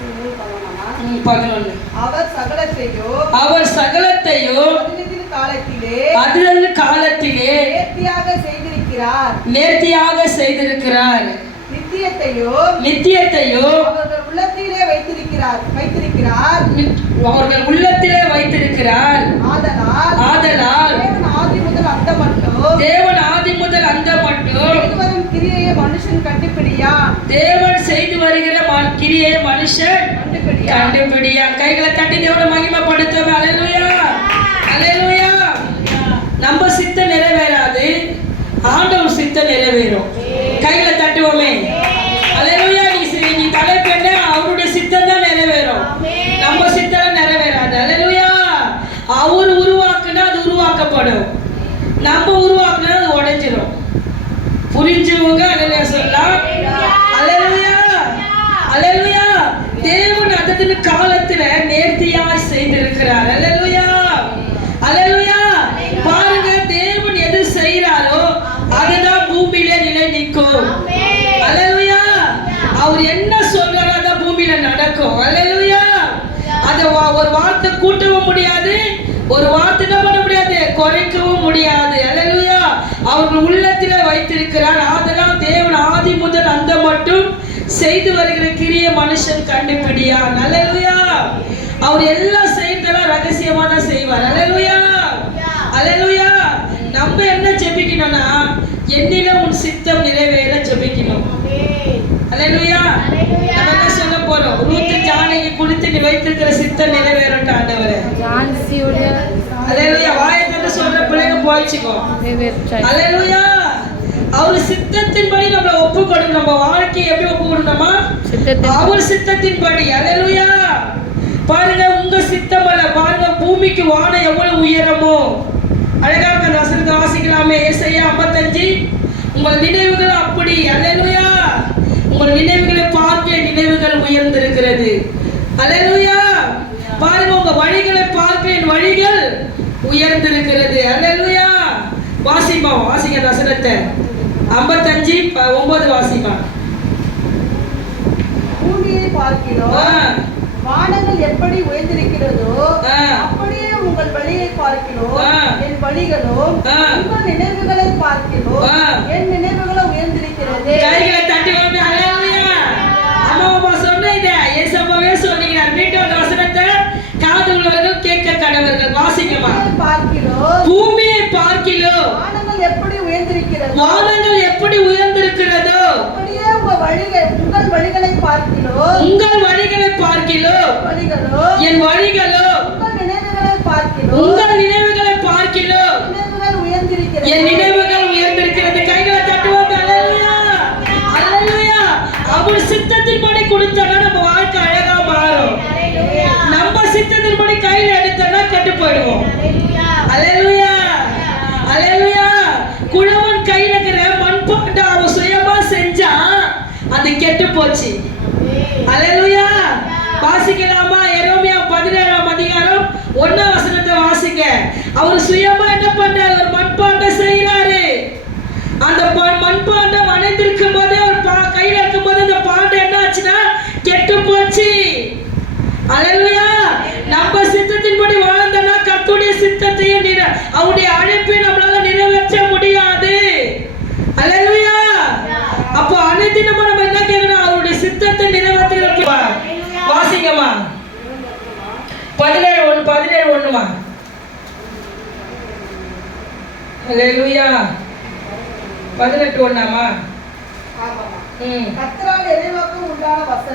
ம், பதினொன்னு அவர் சகலத்தையும் அவர் சகலத்தையும் பதினெட்டு காலத்திலே அதிரல் காலத்திலே நேர்த்தியாக செய்திருக்கிறார். நேர்த்தியாக செய்திருக்கிறார். நித்தியத்தையும் நித்தியத்தையும் அவர்கள் உள்ளத்திலே வைத்திருக்கிறார் வைத்திருக்கிறார். அவர்கள் உள்ளத்திலே வைத்திருக்கிறார். ஆதலால் ஆதலால் தேவன் ஆதி முதல் அந்த மட்டும் தேவன் ஆதி முதல் அந்த மட்டும் மனுஷன் கண்டுபிடியா? தேவன் செய்து வருகிற கிரியை மனுஷன் கண்டுபிடியா? கைகளை தட்டி தேவனை மகிமைப்படுத்தும் அலையலுயா. அலையலுயா. நம்ம சித்த நிறைவேறாது. ஆண்டவர் சித்த நிறைவேறும் கைகளை தட்டுவோமே அலையலுயா நீ சி- நீ தலைப்பு என்ன அவருடைய சித்தம் தான் நிறைவேறும் நம்ம சித்தம் நிறைவேறாது அலையலுயா அவர் உருவாக்குனா அது உருவாக்கப்படும் நம்ம உருவாக்குனா அது உடைஞ்சிரும் ஜெபிச்சவங்க அலையா சொல்லலாம் அலலுயா அலையலுயா. தேவன் அதன் காலத்துல நேர்த்தியா செய்திருக்கிறார். அலலுயா அலலுயா பாருங்க தேவன் எது செய்யறாரோ அதுதான் பூமியில நிலை நிற்கும் அலையலுயா. அவர் என்ன சொல்றாரோ அதான் பூமியில நடக்கும். அலலுயா அத வா- ஒரு வார்த்தை கூட்டவும் முடியாது. ஒரு வார்த்தை என்ன பண்ண முடியாது? குறைக்கவும் முடியாது. அலலுயா அவர்கள் உள்ள வைத்திருக்கிறார். ஆதலால் தேவன் ஆதி முதல் அந்த மட்டும் செய்து வருகிற கிரிய மனுஷன் கண்டுபிடியா அல்லேலூயா. அவர் எல்லாம் செய்தெல்லாம் ரகசியமா தான் செய்வார். அல்லேலூயா. அல்லேலூயா. நம்ம என்ன ஜெபிக்கணும்னா என்னில உன் சித்தம் நிறைவேற ஜெபிக்கணும். அல்லேலூயா. நம்ம என்ன சொல்ல போறோம்? ரூத்து ஜானகி குளித்து நீ வைத்திருக்கிற சித்தம் நிறைவேறட்டும் ஆண்டவரே. அல்லேலூயா. வாயை சொல்ற பிள்ளைங்க போயிச்சுக்கோ. அல்லேலூயா. அவர் சித்தத்தின்படி நம்மள ஒப்பு கொடுக்கணும் நம்ம வாழ்க்கையை எப்படி ஒப்பு கொடுக்கணுமா அவர் சித்தத்தின்படி அல்லேலூயா பாருங்க உங்க சித்தம் அல்ல பாருங்க பூமிக்கு வானம் எவ்வளவு உயரமோ. அழகாக அந்த வசனத்தை வாசிக்கலாமே. ஏசையா ஐம்பத்தஞ்சு. உங்கள் நினைவுகள் அப்படி அல்லேலூயா உங்கள் நினைவுகளை பார்க்க நினைவுகள் உயர்ந்திருக்கிறது. அல்லேலூயா பாருங்க உங்க வழிகளை பார்க்க என் வழிகள் உயர்ந்திருக்கிறது. அல்லேலூயா வாசிப்பா வாசிங்க அந்த வசனத்தை ஐம்பத்தஞ்சு ஒன்பது வாசிப்பா. பூமியை பார்க்கிறோம். வானங்கள் எப்படி உயர்ந்திருக்கிறதோ. அப்படியே உங்கள் வழியை பார்க்கிறோம். என் வழிகளும். உங்கள் நினைவுகளை பார்க்கிறோம். என் நினைவுகளும் உயர்ந்திருக்கிறது. தட்டி பூமியை பார்க்கிறோம். பூமியை பார்க்கிலோ வானங்கள் எப்படி உயர்ந்திருக்கிறது வானங்கள் எப்படி உயர்ந்திருக்கிறதோ? அப்படியே உங்க வழிகள் உங்கள் வழிகளை பார்க்கிறோம் உங்கள் வழிகளை பார்க்கிலோ? வழிகளோ? என் வழிகளோ? உங்கள் நினைவுகளை பார்க்கிறோம் உங்கள் நினைவுகளை பார்க்கிலோ? நினைவுகள் உயர்ந்திருக்கிறது. என் நினைவுகள் உயர்ந்திருக்கிறது. கைகளை தட்டுவோம். அல்லேலூயா! அல்லேலூயா! அவர் சித்தத்தின்படி கொடுத்தானா நம்ம வாழ்க்கை அழகா மாறும். நம்ம சித்தத்தின்படி கையில எடுத்தோம்னா கெட்டு போயிடுவோம். அல்லேலூயா! அல்லேலூயா! அது கெட்டு போச்சு அல்லேலூயா வாசிக்கலாமா? எரோமியா பதினேழாம் அதிகாரம் ஒன்னாம் வசனத்தை வாசிங்க. அவர் சுயமா என்ன பண்றாரு? ஒரு மண்பாண்டம் செய்யறாரு அந்த மண்பாண்டம் அணைந்திருக்கும் போதே அவர் பா- கையில இருக்கும் போது அந்த பாண்டை என்ன ஆச்சுன்னா கெட்டு போச்சு அல்லேலூயா நம்ம சித்தத்தின்படி வாழ்ந்தனா கத்துடைய சித்தத்தையும் அவருடைய அழைப்பையும் நம்ம நிறைவேற்ற முடியாது அல்லேலூயா அப்போ அனைத்தினமா நம்ம என்ன கேட்கணும் அவருடைய சித்தத்தை நிறைவேற்றுகிறப்ப வாசிங்கம்மா பதினேழு ஒன்று பதினேழு ஒண்ணுமா அல்லேலூயா பதினெட்டு ஒண்ணாமா ம். கத்தரால் இறைவாக்கும் உண்டான வசனம்.